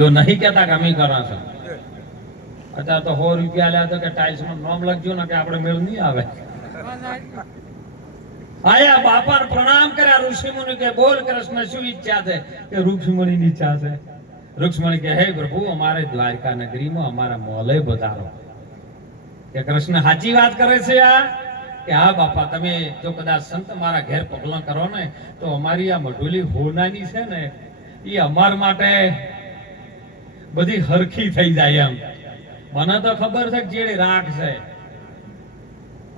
જો નહીં કહેતા કે અમે કરો છો. અત્યારે તો 100 રૂપિયા લ્યા તો કે ટાઇલ્સ નું નામ લખજો ને કે આપણે મેળ નહીં આવે. આયા બાપા પ્રણામ કર્યા ઋષિમુનિ કે બોલ કૃષ્ણ શું ઈચ્છા છે? કે ઋષિમુનિની ઈચ્છા છે. રુક્ષ્મણી કે હે પ્રભુ અમારે દ્વારકા નગરીમાં અમારા મોલે બધારો. કે કૃષ્ણ સાચી વાત કરે છે આ? કે હા બાપા, તમે જો કદાચ સંત મારા ઘેર પગલા કરો ને તો અમારી આ મઢુલી હોનાની છે ને એ અમાર માટે બધી હરખી થઈ જાય એમ. મને તો ખબર છે કે જેડી રાખ છે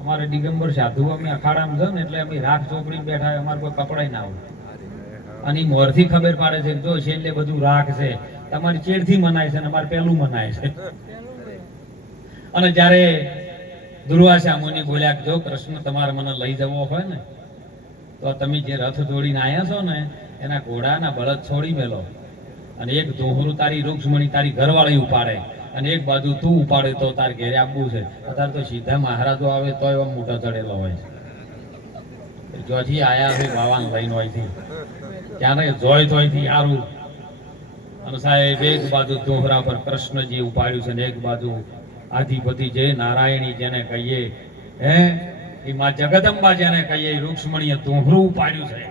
અમારે દિગંબર સાધુ અમે અખાડામાં છે ને એટલે અમે રાખ ચોપડી બેઠા અમારે કોઈ કપડાય ના હોય. અને મોરથી ખબર પડે છે જો છેલ્લે બધું રાખ છે. તમારી ચેડથી મનાય છે ને અમારે પેલું મનાય છે. અને જ્યારે દુર્વાસા મુનિ બોલ્યા કે જો કૃષ્ણ તમારે મને લઈ જવો હોય ને તો તમે જે રથ જોડીને આવ્યા છો ને એના ઘોડાના બળદ છોડી મેલો અને એક દોહરું તારી રુક્ષ્મણી તારી ઘરવાળી ઉપાડે અને એક બાજુ તું ઉપાડે તો તાર ઘેરે આપવું છે. અત્યારે તો સીધા મહારાજો આવે તો એવા મોટા ચડેલો હોય છે. જોથી આયા છે બાવાન લઈને હોય થી ક્યારે જોય તોય થી આરું. અને સાહેબ એક બાજુ દોહરા પર કૃષ્ણજી ઉપાડ્યું છે ને એક બાજુ આધિપતિ જે નારાયણી જેને કહીએ હે એ માં જગદંબા જેને કહીએ રુક્ષ્મણીએ દોહરું ઉપાડ્યું છે.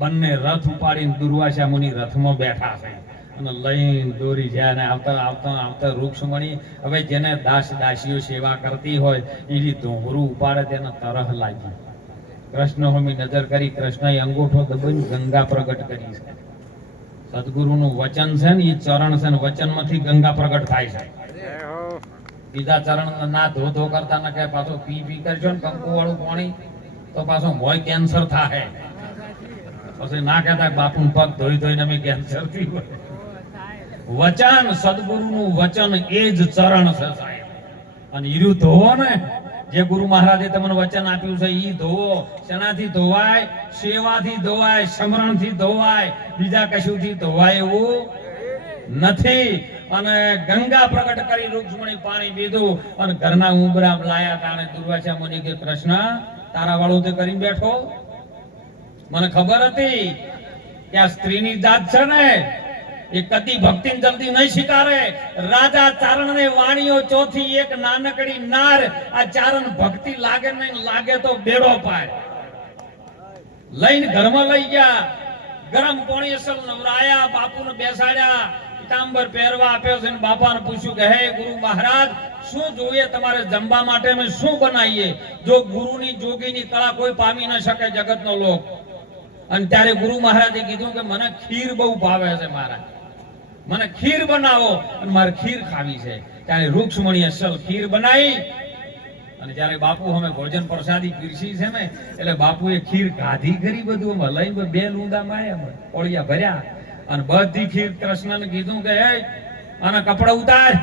બંને રથ ઉપાડીને દુર્વાસા મુનિ રથમાં બેઠા છે અને લઈને દોરી જાય ને આવતા આવતા આવતા રુક્ષ્મણી હવે જેને દાસ દાસીઓ સેવા કરતી હોય એ દોહરું ઉપાડે તેને તરહ લાગી. કૃષ્ણ હોમી નજર કરી કૃષ્ણએ અંગૂઠો દબાઈને ગંગા પ્રગટ કરી છે. સદગુરુનું વચન છે ને એ ચરણ છે ને વચનમાંથી ગંગા પ્રગટ થાય છે. બીજા ચરણ ના ધો ધો કરતા ન કે પાછો પી પી કરજો ને કંકુ વાળું પાણી તો પાછો મોય કેન્સર થાય. પછી ના કહેતા બાપુ પગ ધોઈ ધોઈને અમે કેન્સર થી વચન સદગુરુનું વચન એ જ ચરણ છે સાહેબ. અને ઈર્યું ધોવો ને જે ગુરુ મહારાજે તમને વચન આપ્યું છે ઈ ધોવો. શેનાથી ધોવાય? સેવાથી ધોવાય, સમરણથી ધોવાય, બીજા કશુંથી ધોવાય એવું નથી. અને ગંગા પ્રગટ કરી રુક્ષ્મણી પાણી પીધું અને ઘરના ઉંબરા લાયા તાણે દુર્વાસા મુનિ કે કૃષ્ણ તારા વાળું તે કરીને બેઠો. મને ખબર હતી કે આ સ્ત્રીની જાત છે ને એ કદી ભક્તિ જલ્દી નહીં સ્વીકારે. રાજા ચારણ ને વાણીઓ ચોથી એક નાનકડી નાર આ ચારણ ભક્તિ લાગે નહીં લાગે તો બેડો પાય. લઈને ઘરમાં લઈ ગયા, ગરમ પાણી અસલ નવરાયા, બાપુને બેસાડ્યા, પીતાંબર પહેરવા આપ્યો છે. બાપાને પૂછ્યું કે હે ગુરુ મહારાજ શું જોઈએ તમારે જમવા માટે અમે શું બનાવીએ? જો ગુરુની જોગીની કળા કોઈ પામી ન શકે જગતનો લોક. અને ત્યારે ગુરુ મહારાજે કીધું કે મને ખીર બહુ ભાવે છે મહારાજ, મને ખીર બનાવો અને મારે ખીર ખાવી છે. ત્યારે રુક્ષ્મણી અસલ ખીર બનાવી અને જ્યારે બાપુ અમે ભોજન પ્રસાદી પીરસી છે ને એટલે બાપુએ ખીર ગાધી કરી બધું લઈને 2 લૂંદા માર્યા ઓળિયા ભર્યા અને બધી ખીર કૃષ્ણને કીધું કે હે આના કપડા ઉતાર.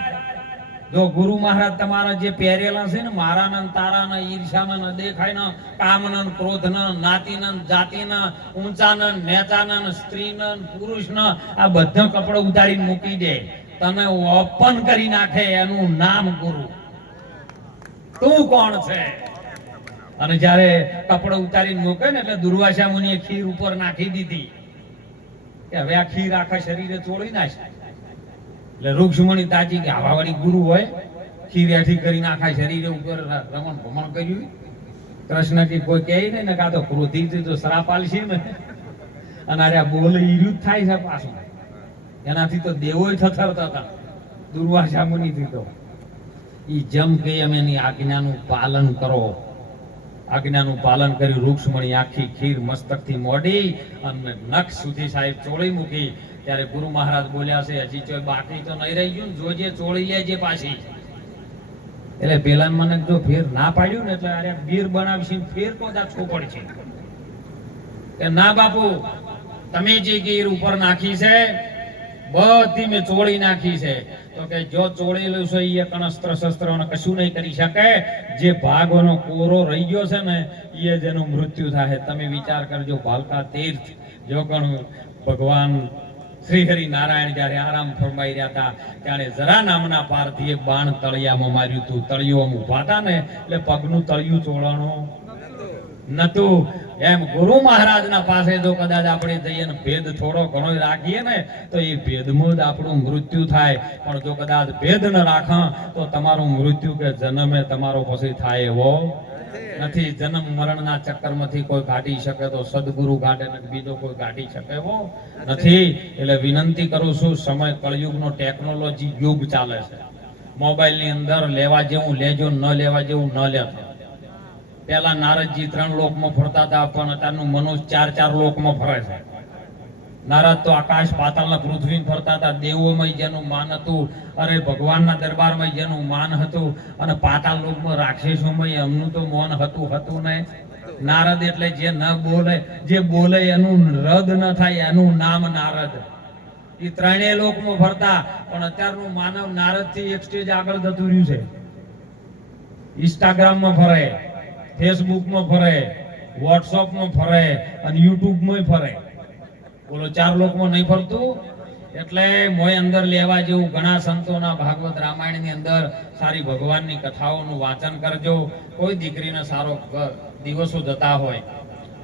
જો ગુરુ મહારાજ તમારા જે પહેરેલા છે ને મારાના તારાના ઈર્ષાના દેખાયના કામના ક્રોધના નાતીના જાતિના ઊંચાના નેચાના સ્ત્રીના પુરુષના આ બધા કપડા ઉતારીને મૂકી દે. તને ઓપન કરી નાખે એનું નામ ગુરુ. તું કોણ છે? અને જ્યારે કપડા ઉતારીને મૂકે ને એટલે દુર્વાસા મુનિએ ખીર ઉપર નાખી દીધી કે હવે આ ખીર આખા શરીરે ચોળી નાખે. એટલે રુક્ષ્મણી તાજી કે આવા વાળી ગુરુ હોય ખીર એઠી કરીને આખા શરીરે ઉપર રમણ ભમણ કર્યું. કૃષ્ણ કે કોઈ કહે નહીં ને કાં તો ક્રોધી તો શ્રાપ આલશે ને. અને અરે બોલે ઈર્યું જ થાય છે પાછું. એનાથી તો દેવોય થથરતા હતા દુર્વાસા મુનિથી. તો ઈ જમ કે અમે એની આજ્ઞાનું પાલન કરો. આજ્ઞાનું પાલન કર્યું. રુક્ષ્મણી આખી ખીર મસ્તકથી મોડી અને નખ સુધી સાહેબ ચોળી મૂકી. ત્યારે ગુરુ મહારાજ બોલ્યા છે હજી ચોય બાકી તો નહીં રહી ગયું, જોજે ચોળી લેજે પાછી. એટલે પેલા મને જો ફેર ના પાડ્યું ને એટલે અરે બીર બનાવશી ફેર તો છોપડ છે કે ના બાપુ તમે જે ગીર ઉપર નાખી છે બધી મેં ચોળી નાખી છે. તો કે જો ચોળેલું છે એ કણસ્ત્ર શસ્ત્ર કશું નહીં કરી શકે. જે ભાગોનો કોરો રહી ગયો છે ને એ જ એનું મૃત્યુ થાય. તમે વિચાર કરજો ભાલકા તીર્થ જો ગણું ભગવાન શ્રી હરિ નારાયણ જયારે આરામ ફરમાઈ રહ્યા હતા ત્યારે જરા નામના પારધીએ બાણ તળિયામાં માર્યું હતું. તળિયું ઉભા હતા ને એટલે પગનું તળિયું ચોળાણું નતું. એમ ગુરુ મહારાજના પાસે જો કદાચ આપણે જઈએ ને ભેદ થોડો ઘણો રાખીએ ને તો એ ભેદમાં જ આપણું મૃત્યુ થાય. પણ જો કદાચ ભેદ ન રાખા તો તમારું મૃત્યુ કે જન્મે તમારો પછી થાય એવો નથી. જન્મ મરણના ચક્કરમાંથી કોઈ કાઢી શકે તો સદગુરુ કાઢે ને બીજો કોઈ કાઢી શકે એવો નથી. એટલે વિનંતી કરું છું, સમય કળયુગનો ટેકનોલોજી યુગ ચાલે છે. મોબાઈલની અંદર લેવા જેવું લેજો, ન લેવા જેવું ન લેજો. પેલા નારદજી 3 લોકમાં ફરતા હતા, પણ અત્યારનું મનુષ્ય 4 લોકમાં ફરે છે. નારદ તો આકાશ પાતાળના પૃથ્વી ફરતા હતા. દેવોમાં જેનું માન હતું, અરે ભગવાનના દરબારમાં જેનું માન હતું, અને પાતાળ લોકમાં રાક્ષસોમાં એમનું તો મૌન હતું નહીં. નારદ એટલે જે ન બોલે, જે બોલે એનું રદ ન થાય એનું નામ નારદ. એ 3 લોકમાં ફરતા, પણ અત્યારનું માનવ નારદ થી એક સ્ટેજ આગળ જતું રહ્યું છે. ઇન્સ્ટાગ્રામમાં ફરે, ફેસબુકમાં ફરે, વોટ્સઅપમાં ફરે અને યુટ્યુબમાં ફરે. બોલો 4 લોકમાં નહીં ફરતું. એટલે મોય અંદર લેવા જેવું ઘણા સંતોના ભાગવત રામાયણની અંદર સારી ભગવાનની કથાઓનું વાંચન કરજો. કોઈ દીકરીને સારો દિવસો જતા હોય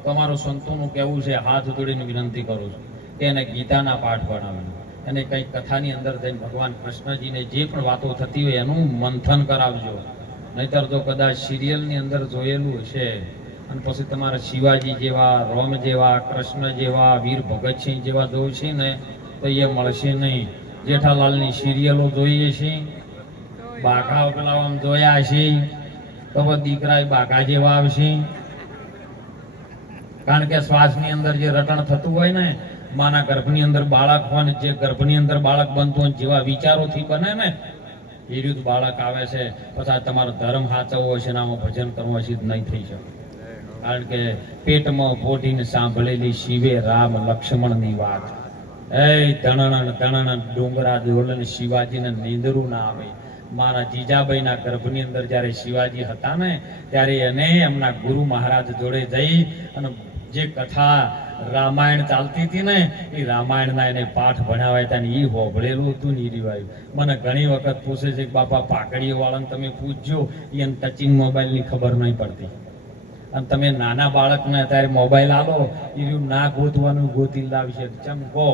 તો અમારું સંતોનું કહેવું છે, હાથ જોડીને વિનંતી કરું છું કે એને ગીતાના પાઠ ભણાવે, એને કંઈક કથાની અંદર જઈને ભગવાન કૃષ્ણજીને જે પણ વાતો થતી હોય એનું મંથન કરાવજો. નહીતર તો કદાચ સિરિયલની અંદર જોયેલું છે અને પછી તમારા શિવાજી જેવા, રોમ જેવા, કૃષ્ણ જેવા, વીર ભગતસિંહ જેવા જોવ છે ને તો એ મળશે નહીં. જેઠાલાલની સિરિયલો જોઈએ છે, બાઘા પેલા આમ જોયા છે તો દીકરા બાઘા જેવા આવશે. કારણ કે શ્વાસની અંદર જે રટણ થતું હોય ને, માના ગર્ભની અંદર બાળક હોય ને, જે ગર્ભની અંદર બાળક બનતું હોય જેવા વિચારોથી બને ને એ રીત બાળક આવે છે. પછી તમારો ધર્મ સાચવવો છે ને આમાં ભજન કરવું હશે નહીં થઈ શકે. કારણ કે પેટમાં પોઢીને સાંભળેલી શિવે રામ લક્ષ્મણની વાત, એ તણણ ડુંગરા દોલન શિવાજીને નીંદરું ના આવે. મારા જીજાબાઈના ગર્ભની અંદર જ્યારે શિવાજી હતા ને ત્યારે એને એમના ગુરુ મહારાજ જોડે જઈ અને જે કથા રામાયણ ચાલતી હતી ને એ રામાયણના એને પાઠ ભણાવ્યા હતા ને એ હોભળેલું હતું ને એ રીવાયું. મને ઘણી વખત પૂછે છે કે બાપા પાકડીઓ વાળાને તમે પૂછજો, એને ટચિંગ મોબાઈલની ખબર નહીં પડતી. અને તમે નાના બાળકને અત્યારે મોબાઈલ આલો એ રહ્યું ના ગોતવાનું ગોતી લાવશે. ચમકો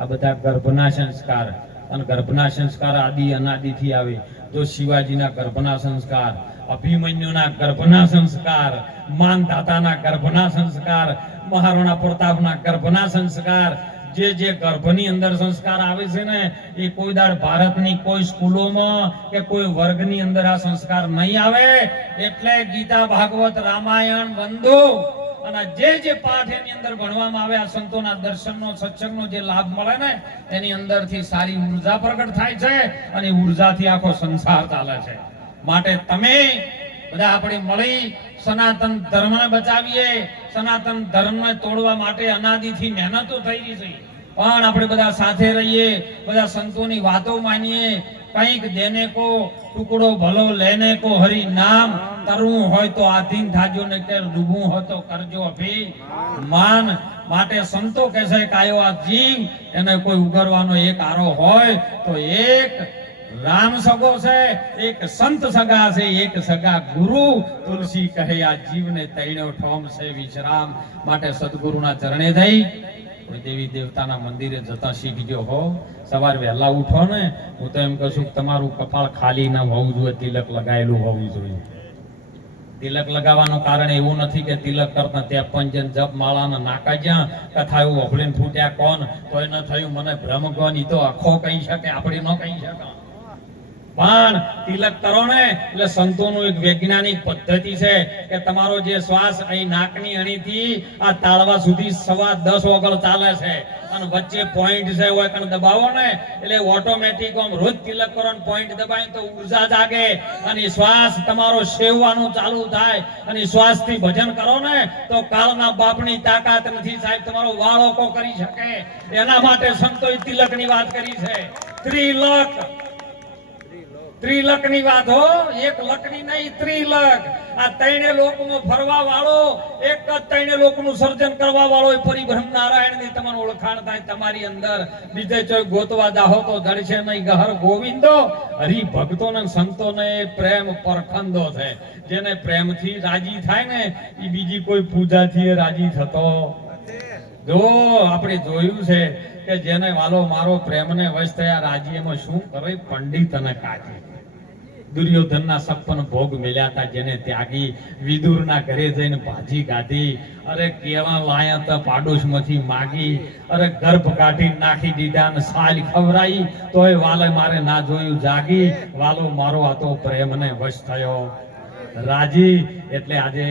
આ બધા ગર્ભના સંસ્કાર, અને ગર્ભના સંસ્કાર આદિ અનાદિથી આવે. તો શિવાજીના ગર્ભના સંસ્કાર, અભિમન્યુના ગર્ભના સંસ્કાર, માનધાતાના ગર્ભના સંસ્કાર, મહારાણા પ્રતાપના ગર્ભના સંસ્કાર, જે ગર્ભની અંદર સંસ્કાર આવે છે ને એ કોઈ દાડ ભારતની કોઈ સ્કૂલોમાં કે કોઈ વર્ગની અંદર આ સંસ્કાર નહીં આવે. એટલે ગીતા, ભાગવત, રામાયણ, વંદો અને જે પાઠ એની અંદર ભણવામાં આવે, આ સંતોના દર્શનનો, સત્સંગનો જે લાભ મળે ને એની અંદરથી સારી ઉર્જા પ્રગટ થાય છે અને ઉર્જાથી આખો સંસાર ચાલે છે. માટે તમે બધા આપણે મળી સનાતન ધર્મને બચાવીએ. સનાતન ધર્મને તોડવા માટે અનાદિથી મહેનતો થઈ રહી છે, પણ આપણે બધા સાથે રહીએ, બધા સંતોની વાતો માનીએ. કંઈક દેને કો ટુકડો ભલો લેને કો હરી નામ, તરવું હોય તો આધીન થાજો ને કે ડૂબવું હોય તો કરજો અભિમાન. માટે સંતો કહે છે કાયો આ જીવ એને કોઈ ઉગરવાનો એક આરો હોય તો એક રામ સગો છે, એક સંત સગા છે, એક સગા ગુરુ. તુલસી કહે આ જીવને તૈણ્યો ઠોમ છે વિશ્રામ. માટે સદગુરુના ચરણે જઈ કોઈ દેવી દેવતાના મંદિરે જતા શીખજો હો. સવાર વહેલા ઉઠો ને, હું તો એમ કહું છું કે તમારું કપાળ ખાલી ના હોવું જોઈએ, તિલક લગાયેલું હોવું જોઈએ. તિલક લગાવવાનું કારણ એવું નથી કે તિલક કરતા 53 જપ માળાના નાકા જ્યાં કથા એવું ઓભળીને ફૂટ્યા કોણ તો એ ન થયું મને ભ્રમ કોણ, ઈ તો આખો કહી શકે, આપણે ન કહી શકે. પણ તિલક કરો ને એટલે સંતોનું એક વૈજ્ઞાનિક પદ્ધતિ છે કે તમારો જે શ્વાસ અહીં નાકની અણીથી આ તાળવા સુધી 10.25 ઓગળ ચાલે છે અને વચ્ચે પોઈન્ટ છે હોય કણ દબાવો ને એટલે ઓટોમેટિક આમ રોજ તિલક કરો ને પોઈન્ટ દબાય તો ઉર્જા જાગે અને શ્વાસ તમારો સેવવાનું ચાલુ થાય. અને શ્વાસથી ભજન કરો ને તો કાળના બાપની તાકાત નથી સાહેબ તમારો વાળો કો કરી શકે. એના માટે સંતોએ તિલકની વાત કરી છે. ત્રિલોક ત્રિલકની વાત હો, એક લકની નહીં, ત્રિલક. આ ત્રણે લોકમાં ફરવા વાળો, એક જ ત્રણે લોકનું સર્જન કરવા વાળો એ પરિબ્રહ્મ નારાયણની તમને ઓળખાણ થાય તમારી અંદર. બીજે ચોય ગોતવા જાહો તો જડશે નહીં ગહર ગોવિંદો. હરિભક્તોને સંતોને પ્રેમ પરખંદો છે. જેને પ્રેમથી રાજી થાય ને એ બીજી કોઈ પૂજાથી રાજી થતો. જો આપણે જોયું છે કે જેને વાલો મારો પ્રેમને વશ થયા રાજી, એમાં શું કરે? પંડિત અને કાજી. દુર્યોધનના 56 ભોગ મેલ્યા હતા, જેને ત્યાગી. વિદુરના ઘરે જઈને ભાજી ગાધી. અરે કેવા લાયા તો પાડોશમાંથી માગી. અરે ગર્ભ કાઢી નાખી દીધા ને સાલ ખવરાઈ, તોય વાલે મારે ના જોયું જાગી. વાલો મારો આ તો પ્રેમને વશ થયો રાજી. એટલે આજે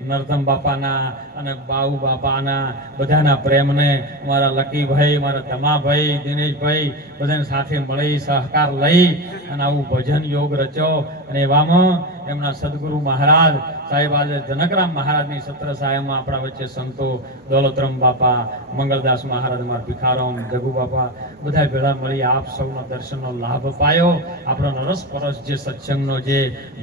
નરતમ બાપાના અને બાઉ બાપાના બધાના પ્રેમને મારા લકીભાઈ, મારા ધમાભાઈ, દિનેશભાઈ બધાને સાથે મળી સહકાર લઈ અને આવું ભજન યોગ રચ્યો. અને એવામાં એમના સદગુરુ મહારાજ સાહેબ આજે જનકરામ મહારાજની સત્ર સાહેબમાં આપણા વચ્ચે સંતો દોલતરામ બાપા, મંગલદાસ મહારાજ, મારા ભિખારામ, જગુ બાપા બધા ભેળા મળી આપ સૌના દર્શનનો લાભ પાયો. આપણો નરસપરસ જે સત્સંગનો જે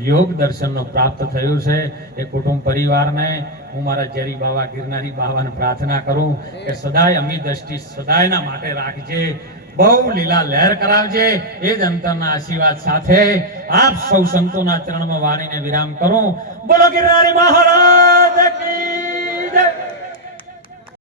યોગ દર્શનનો પ્રાપ્ત થયું છે એ કુટુંબ પરિવારને હું મારા ઝેરી બાવા ગિરનારી બાવાને પ્રાર્થના કરું કે સદાય અમી દ્રષ્ટિ સદાયના માટે રાખજે, બહુ લીલા લહેર કરાવજે. એ જ અંતરના આશીર્વાદ સાથે આપ સૌ સંતોના ચરણમાં વાણીને વિરામ કરું. બોલો ગિરનારી મહારાજ.